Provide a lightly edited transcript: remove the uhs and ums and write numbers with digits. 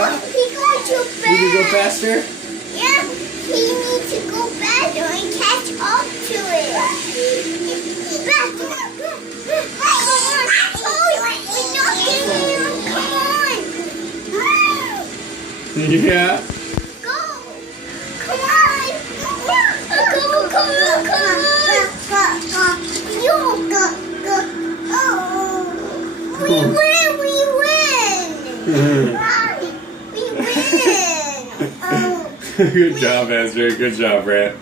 He going too fast. Need to go faster? Yeah, he needs to go faster and catch up to it. Faster. Come on. Oh, we're not getting him. Come on. Yeah. Go. Come on. Come on. You go. Oh. We win. We win. Oh. Good job, Ezra. Good job, Brett.